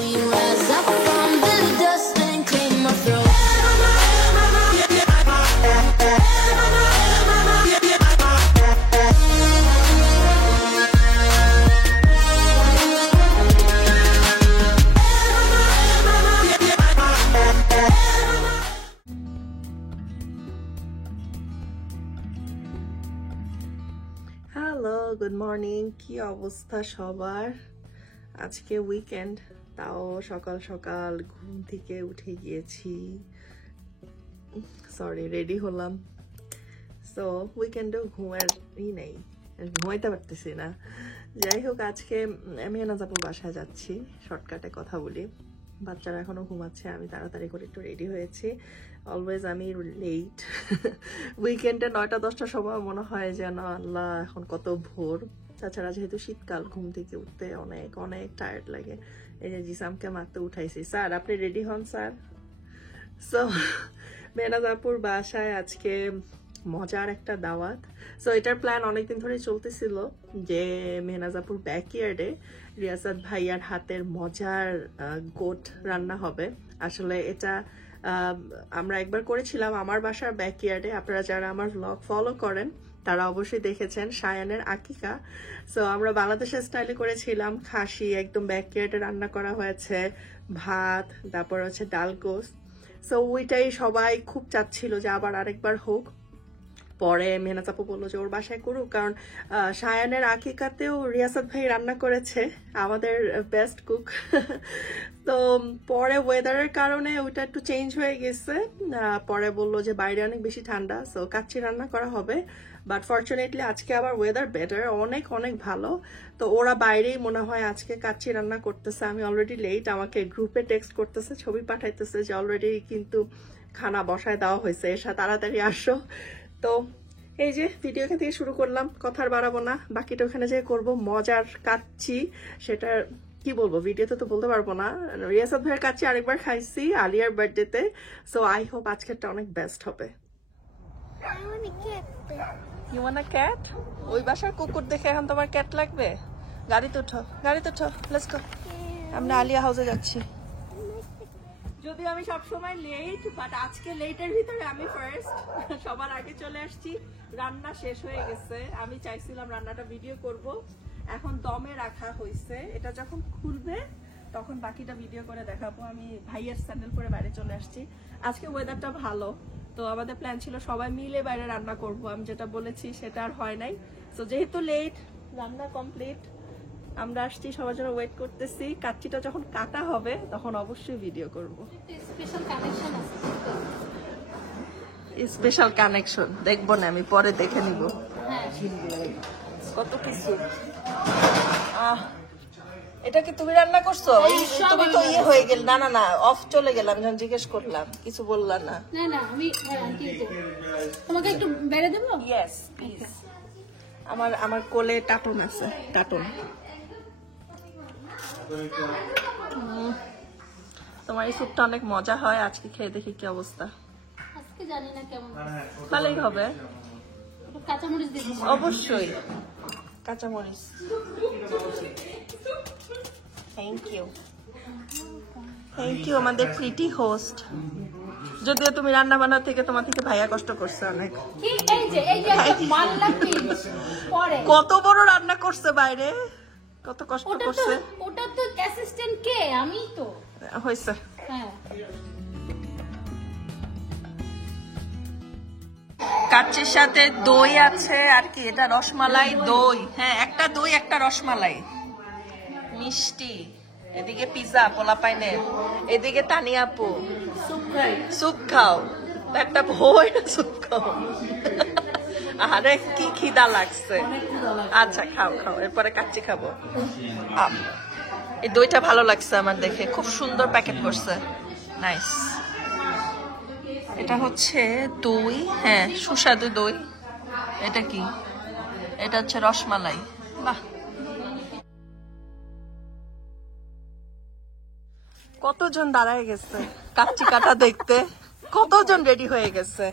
We rise up from the dust and clean my throat. Hello, good morning. কি অবস্থা সবার? আজকে weekend, তাও সকাল সকাল ঘুম থেকে উঠে গিয়েছি, সরি রেডি হলাম। সো উইকেন্ডেও ঘুমের নেই, ঘুমাইতে পারতেছি না। যাই হোক, আজকে আমি এনাজাপুর বাসায় যাচ্ছি। শর্টকাটে কথা বলি, বাচ্চারা এখনো ঘুমাচ্ছে, আমি তাড়াতাড়ি করে একটু রেডি হয়েছি। অলওয়েজ আমি লেট। উইকেন্ডে 9টা-10টার সময় মনে হয় যেন আল্লাহ এখন কত ভোর। তাছাড়া যেহেতু শীতকাল, ঘুম থেকে উঠতে অনেক অনেক টায়ার্ড লাগে। এই যে জিসামকে মারতে উঠাইছি। স্যার আপনি রেডি হন স্যার। সো মেনাজাপুর বাসায় আজকে মজার একটা দাওয়াত। সো এটার প্ল্যান অনেকদিন ধরে চলতেছিল যে মেহনাজাপুর ব্যাকইয়ার্ডে রিয়াসাত ভাইয়ার হাতের মজার গোট রান্না হবে। আসলে এটা আমরা একবার করেছিলাম আমার বাসার ব্যাকইয়ার্ডে। আপনারা যারা আমার ব্লগ ফলো করেন তারা অবশ্যই দেখেছেন, সায়ানের আকিকা। সো আমরা বাংলাদেশের স্টাইলে করেছিলাম, খাসি একদম ব্যাকইয়ার্ডে রান্না করা হয়েছে, ভাত, তারপর হচ্ছে ডাল গোস্ত। সো ওইটাই সবাই খুব চাচ্ছিল যে আবার আরেকবার হোক। পরে মেহনাজ আপু বললো যে ওর বাসায় করুক, কারণ সায়ানের আকিকাতেও রিয়াসাত ভাই রান্না করেছে, আমাদের বেস্ট কুক। তো পরে ওয়েদারের কারণে ওইটা একটু চেঞ্জ হয়ে গেছে। পরে বললো যে বাইরে অনেক বেশি ঠান্ডা, সো কাচ্চি রান্না করা হবে। বাট ফরচুনেটলি আজকে আবার ওয়েদার বেটার, অনেক অনেক ভালো। তো ওরা বাইরেই মনে হয় আজকে কাচ্চি রান্না করতেছে। আমি অলরেডি লেট, আমাকে গ্রুপে টেক্সট করতেছে, ছবি পাঠাইতেছে যে অলরেডি কিন্তু খানা বসায় দেওয়া হয়েছে, এসা তাড়াতাড়ি আসো। তো এই যে ভিডিও এখান থেকে শুরু করলাম, কথা আর বাড়াবো না, বাকিটা ওখানে যে করবো। মজার কাচ্চি, সেটা কি বলবো, ভিডিওতে তো বলতে পারবো না। রিয়াসাত ভাইয়ের কাচ্চি আরেকবার খাইছি আলিয়ার বার্থডেতে। সো আই হোপ আজকেরটা অনেক বেস্ট হবে। You want a cat? ওই বাসার কুকুর দেখে এখন তোমার ক্যাট লাগবে? গাড়িতে উঠো, গাড়িতে উঠো, লেটস গো। আমরা আলিয়া হাউসে যাচ্ছি। যদি আমি সবসময় লেট, বাট আজকে লেটের ভিতরে আমি ফার্স্ট, সবার আগে চলে আসছি। রান্না শেষ হয়ে গেছে, আমি চাইছিলাম রান্নাটা ভিডিও করব, এখন দমে রাখা হয়েছে। এটা যখন খুলবে তখন বাকিটা ভিডিও করে দেখাবো। আমি ভাইয়ের স্যান্ডেল পরে বাইরে চলে আসছি। আজকে ওয়েদারটা ভালো, তো আমাদের প্ল্যান ছিল সবাই মিলে বাইরে রান্না করব। আমি যেটা বলেছি সেটা আর হয় নাই। তো যেহেতু লেট, রান্না কমপ্লিট, আমরা আসছি, সবার জন্য ওয়েট করতেছি। কাচ্চিটা যখন কাটা হবে তখন অবশ্যই ভিডিও করব। স্পেশাল কানেকশন দেখবো না, আমি পরে দেখে নিব কত কিছু। এটা কি তুমি রান্না করছো? তুমি তো ইয়ে হয়ে গেল। না না না, অফ চলে গেলাম যখন জিজ্ঞেস করলাম, কিছু বললা না। না না, আমি তোমাকে একটু বেড়ে দেব। Yes please. আমার কোলে টাটন আছে, টাটন। তোমার এই স্যুপটা অনেক মজা হয়, আজকে খেয়ে দেখি কি অবস্থা। আজকে জানি না কেমন, ভালোই হবে। কাঁচামরিচ দিয়ে দিচ্ছি। অবশ্যই কাঁচামরিচ। থ্যাংক ইউ, থ্যাংক ইউ আমাদের প্রিটি হোস্ট। যদিও তুমি রান্না বান্না থেকে তোমার থেকে ভাইয়া কষ্ট করছে অনেক। কি এই যে একটা মাল্লা কি পরে কত বড় রান্না করছে বাইরে, কত কষ্ট করছে। ওটা তো অ্যাসিস্ট্যান্ট কে, আমি তো হইছে। হ্যাঁ, কাচ্চির সাথে দই আছে, আর কি এটা রসমালাই দই। হ্যাঁ, একটা দই একটা রসমালাই, মিষ্টি। এদিকে পিজা পোলাপাইনের, এদিকে তানিয়াপু স্যুপ খাও, একটা ভয় স্যুপ খাও। আরে কি খিদা লাগছে। আচ্ছা খাও খাও, এরপরে কাচ্চি খাবো। এই দইটা ভালো লাগছে আমার দেখে, খুব সুন্দর প্যাকেট করছে, নাইস। এটা হচ্ছে দই, হ্যাঁ সুস্বাদু দই। এটা কি? এটা হচ্ছে রসমালাই। বাহ, কতজন দাঁড়ায় গেছে কাচ্চি কাটা দেখতে, কতজন রেডি হয়ে গেছে।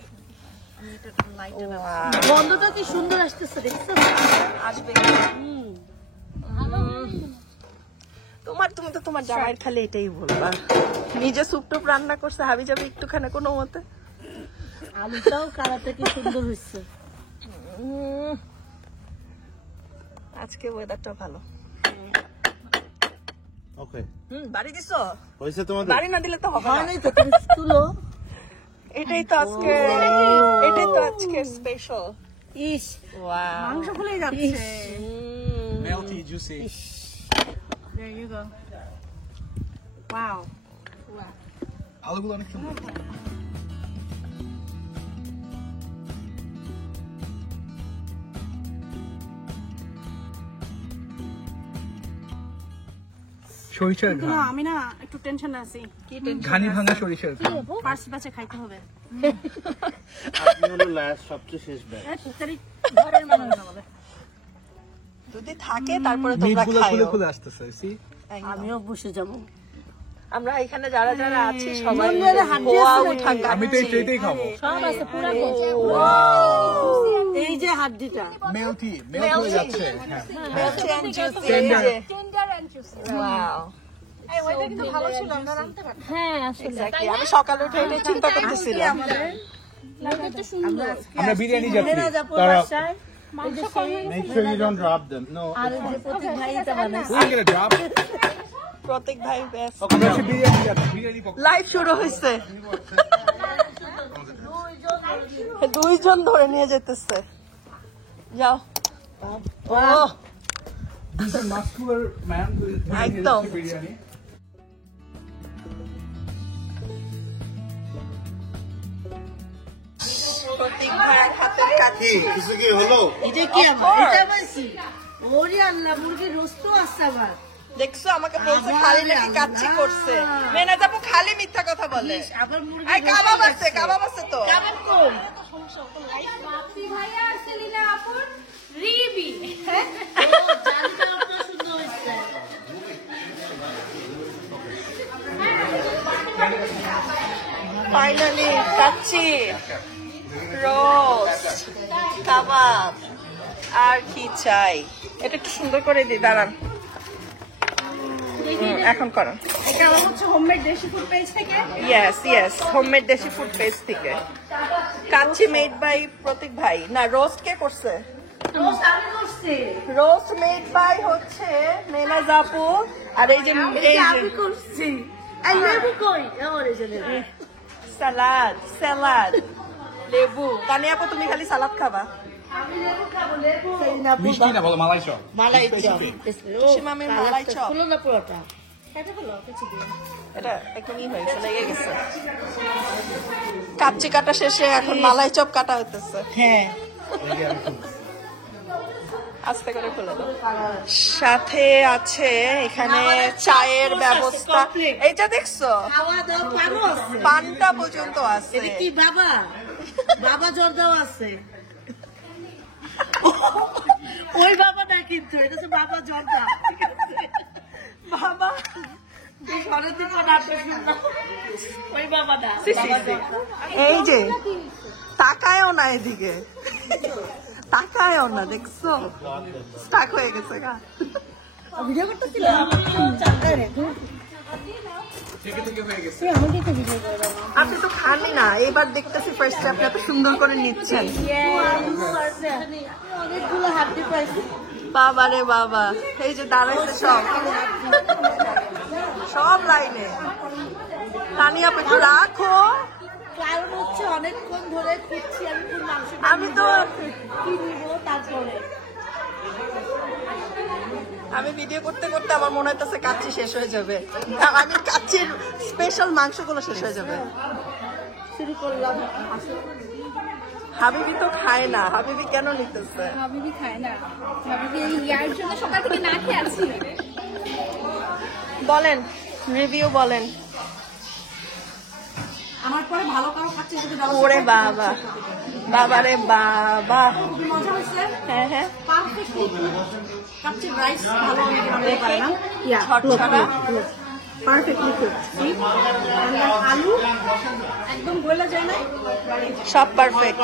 গন্ধটা কি সুন্দর আসতেছে, দেখছো? আসবে। তুমি তো তোমার জামাইয়ের খালি এটাই বলবা, নিজে স্যুপ টুপ রান্না করছে, হাবি যাবে একটুখানে কোনো মতে। আলুটাও কালারটা কি সুন্দর হয়েছে। আজকে ওয়েদারটা ভালো। ওকে বাড়ি দিছো? হয়েছে তোমাদের? বাড়ি না দিলে তো হবে হয় না। নাই তো, তুমি তুলো। এটাই তো আজকে স্পেশাল। ইস, ওয়াও, মাংস ফুলেই যাচ্ছে। Melty, juicy. There you go. Wow. আলুগুলো অনেক সুন্দর। সরিষার কিন্তু না, আমি না একটু টেনশন আছি। ঘানি ভাঙা সরিষার ঘাম। ফার্স্ট ব্যাচে খাইতে হবে। আপনি হলো লাস্ট সবচেয়ে শেষ ব্যাচ। ঘরের মানুষ বলে। যদি থাকে তারপরে তোমরা মিটগুলো খুলে খাইও। খুলে আসতেছে, see? আমিও বসে যাবো। আমরা এখানে যারা যারা আছি সবাই মন্দিরে হাত ধোয়া দিয়েছে উঠা নাকি? আমি তো এই ট্রেতেই খাবো। সব আছে পুরা এই যে হাড্ডিটা মেল্টি মেল্ট হয়ে যাচ্ছে। হ্যাঁ। melty and juicy, Tender. এই যে। Wow. এই ওয়েদার কিন্তু ভালো ছিল, আমরা রাখতে পারতাম। হ্যাঁ আসলে Exactly. আমি সকালে উঠে এটা চিন্তা করতেছিলাম। ওয়েদারটা সুন্দর। আমরা বিরিয়ানি যাচ্ছি। মেরা যাবো তারা বাসায়। মাংস কম Make sure you don't drop them. No. আর ওই যে প্রতীক ভাইটা বানাইছে। we're gonna drop. প্রতীক ভাই বেস্ট। আমরা হচ্ছে বিরিয়ানি যাচ্ছি, বিরিয়ানি পকোড়া। লাইভ শুরু হয়েছে, দুইজন ধরে নিয়ে যেতেছে। যাও। Oh, This is a muscular man who is doing his একদম। বিরিয়ানি। প্রতীক ভাইয়ের হাতের কাছে। কিছু কি হলো? এটা কি Of আবার? course. এটা বলছি। ওরে আল্লাহ, মুরগির রোস্ট আছে আবার। দেখছো আমাকে বলছে খালি নাকি কাচ্চি করছে। মেনা যাবো খালি মিথ্যা কথা বলে। আবার মুরগির এই কাবাব আছে, কাবাব আছে তো। কাবাব কই? বাপি ভাইয়া আর সেলিনা আপুর রিবি। ও, জালি কাবাবটা সুন্দর হয়েছে। ফাইনালি কাচ্চি, রোস্ট, কাবাব, আর কি চাই? এটা একটু সুন্দর করে দিই, দাঁড়ান। এখন করুন। এটা আমার হচ্ছে হোমমেড দেশি ফুড পেজ থেকে। ইয়েস হোমমেড দেশি ফুড পেজ থেকে। কাচ্চি মেড বাই প্রতীক ভাই। না, রোস্ট কে করছে? রোস্ট আমি করছি। রোস্ট মেড বাই হচ্ছে মেনাজ আপু। আর এই যে আমি করছি। এই লেবু কই? আমার এই যে লেবু। স্যালাড, লেবু। তানি আপু তুমি খালি সালাদ খাবা। আমি লেবু খাবো, লেবু। মিষ্টি না বলো, মালাই চপ। মালাই চপ। সীমামের মালাই চপ। খুলো না পুরোটা। এটা একদমই হয়েছে, লেগে গেছে। কাচ্চি কাটা শেষে এখন মালাই চপ কাটা হইতেছে। হ্যাঁ। আস্তে করে খুলে দাও। সাথে আছে এখানে চায়ের ব্যবস্থা। এইটা দেখছো? খাওয়া দাওয়া পারো আছে। পানটা পর্যন্ত আছে। এটা কি বাবা? বাবা জর্দাও আছে। ওই বাবা না কিন্তু, এটা হচ্ছে বাবা জর্দা। বাবা ঘরের দিকে নাটক শুনলাম। ওই বাবা না, বাবা জর্দা। এই যে তাকায়ও না এদিকে, তাকায়ও না, দেখছো? স্টাক হয়ে গেছে গা। ভিডিও করতেছিলাম। চাকায় রে। থেকে থেকে হয়ে গেছে। তুই আমাকে তো ভিডিও করে দাও। আপনি তো খানই না, এবার দেখতেছি ফার্স্টে আপনি এত সুন্দর করে নিচ্ছেন। অনেকগুলো হাড্ডি পাইছি। বাবা রে বাবা, এই যে দাঁড়াইছে সব লাইনে। তানি আপু একটু রাখো। কারণ হচ্ছে অনেকক্ষণ ধরে খুঁজছি আমি কোন মাংস আমি তো কি নিব তারপরে। আমি ভিডিও করতে করতে আমার মনে হইতেছে কাচ্চি শেষ হয়ে যাবে। আমি কাচ্চির স্পেশাল মাংসগুলো শেষ হয়ে যাবে। শুরু করলাম। হাবিবি তো খায় না, হাবিবি কেন নিতেছে? হাবিবি খায় না। হাবিবি এই ইয়ার জন্য সকাল থেকে না খেয়ে আছি। বলেন, রিভিউ বলেন। আমার পরে ভালো কারো খাচ্ছে যদি ব্যবস্থা ওরে বাবা, বাবা রে বাবা। খুবই মজা হয়েছে। হ্যাঁ পারফেক্ট। কাচ্চি রাইস ভালো অনেকে বানাতে পারে না। ইয়া, ছটছটা। Perfectly cooked. আলু একদম গলে যায় না। সব পারফেক্ট।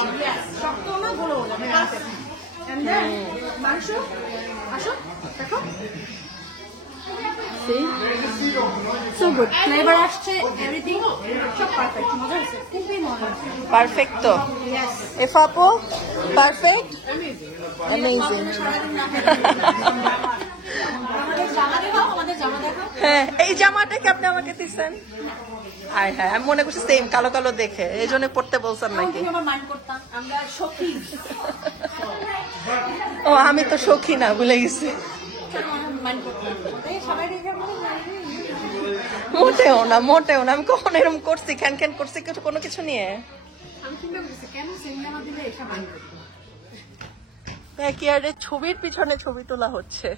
শক্ত না, গলো না, পারফেক্ট। এন্ড দেন মাংস আসো দেখো। See? So good. Flavor আসছে, everything সব perfect. মজা হয়েছে, খুবই মজা হয়েছে। পারফেক্ট তো Yes. এফ আপু পারফেক্ট অ্যামেজিং আমাদের জামা দেখাও, আমাদের জামা দেখাও। হ্যাঁ এই জামাটাকে আপনি আমাকে দিচ্ছেন আয় হ্যাঁ আমি মনে করছি সেম কালো কালো দেখে এই জন্য পড়তে বলছেন নাকি তুমি আমার মাইন্ড করতাম, আমরা সখী। ও আমি তো সখী না ভুলে গেছি মাইন্ড করতাম। এই সবাই দেখে বলে মোটেও না আমি কখন এরকম করছি খ্যান করছি কোনো কিছু নিয়ে আমি চিন্তা করছি কেন সিনেমা দিলে এটা মাইন্ড করতাম। ব্যাকইয়ার্ডে ছবির পিছনে ছবি তোলা হচ্ছে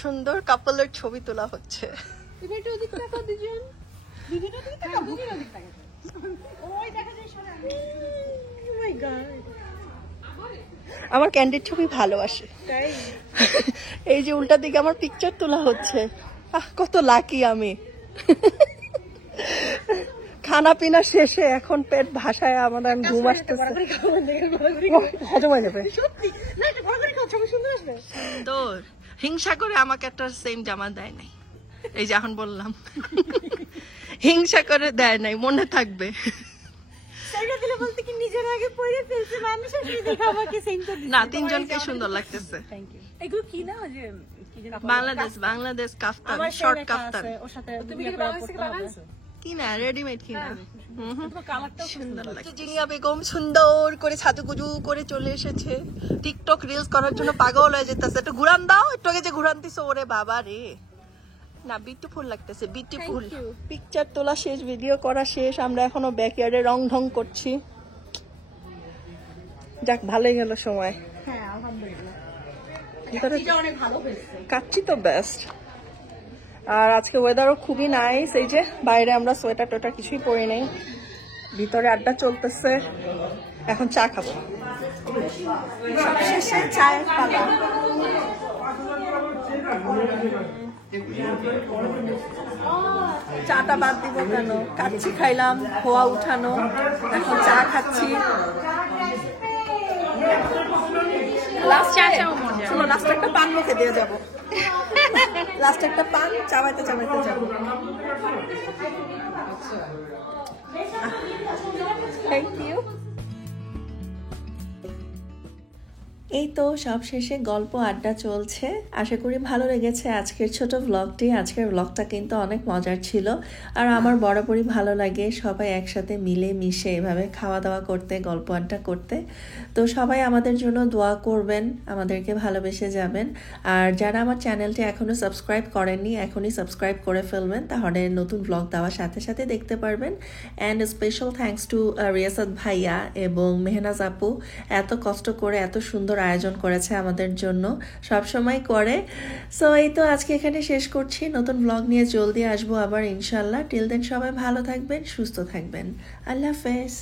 সুন্দর কাপলের ছবি তোলা হচ্ছে তুমি একটু ওদিক তাকাও দুজন। দুজনের দিকে তাকাও, দুজনের দিকে তাকাও। ওই দেখা যায় সোনা। Oh my god. আমার ক্যান্ডিড ছবি ভালোবাসে তাই এই যে উল্টা দিকে আমার পিকচার তোলা হচ্ছে কত লাকি আমি খানা পিনা শেষে এখন পেট ভাষায় আমার ঘুম আসতেছে হজম হয়ে যাবে সুন্দর হিংসা করে আমাকে একটা সেম জামা দেয় নাই এই যে এখন বললাম হিংসা করে দেয় নাই মনে থাকবে বলতে কি নিজের আগে পরে ফেলছে মানুষের দেখে আমাকে সেম করে না তিনজনকে সুন্দর লাগতেছে থ্যাংক ইউ। এগুলো কি না ওই যে কি যেন বাংলাদেশ কাফতান শর্ট কাফতান ওর সাথে তুমি কি বাংলাদেশ থেকে বানাইছো? কিনা রেডিমেড কিনা তোমার কালারটাও সুন্দর লাগছে জিনিয়া বেগম সুন্দর করে সাজুগুজু করে চলে এসেছে টিকটক রিলস করার জন্য পাগল হয়ে যেতেছে একটু ঘুরান দাও একটু আগে যে ঘুরান দিছো ওরে বাবা রে না বিউটিফুল লাগতেছে বিউটিফুল পিকচার তোলা শেষ ভিডিও করা শেষ আমরা এখনো ব্যাকইয়ার্ডে রং ঢং করছি যাক ভালোই গেল সময় হ্যাঁ আলহামদুলিল্লাহ ভিতরে এটা অনেক ভালো হয়েছে। কাচ্চি তো বেস্ট আর আজকে ওয়েদারও খুবই নাইস এই যে বাইরে আমরা সোয়েটার টোয়েটার কিছুই পরে নেই ভিতরে আড্ডা চলতেছে এখন চা খাবো শেষে চায়ের পালা চাটা বাদ দিব কেন কাচ্চি খাইলাম খোয়া উঠানো এখন চা খাচ্ছি লাস্ট একটা পান মুখে দিয়ে যাবো লাস্ট একটা পান চাবাইতে যাবো থ্যাংক ইউ এই তো সব শেষে গল্প আড্ডা চলছে আশা করি ভালো লেগেছে আজকের ছোট ব্লগটি আজকের ব্লগটা কিন্তু অনেক মজার ছিল আর আমার বরাবরই ভালো লাগে সবাই একসাথে মিলে মিশে এভাবে খাওয়া দাওয়া করতে গল্প আড্ডা করতে তো সবাই আমাদের জন্য দোয়া করবেন আমাদেরকে ভালোবেসে যাবেন আর যারা আমার চ্যানেলটি এখনো সাবস্ক্রাইব করেননি এখনই সাবস্ক্রাইব করে ফেলবেন তাহলে নতুন ব্লগ দেওয়ার সাথে সাথে দেখতে পারবেন and special thanks to Riasat ভাইয়া এবং মেহনাজ আপু এত কষ্ট করে এত সুন্দর আয়োজন করেছে আমাদের জন্য সব সময় করে সো এই তো আজকে এখানে শেষ করছি নতুন ব্লগ নিয়ে জলদি আসবো আবার ইনশাআল্লাহ টিল দেন সবাই ভালো থাকবেন সুস্থ থাকবেন আল্লাহ হাফেজ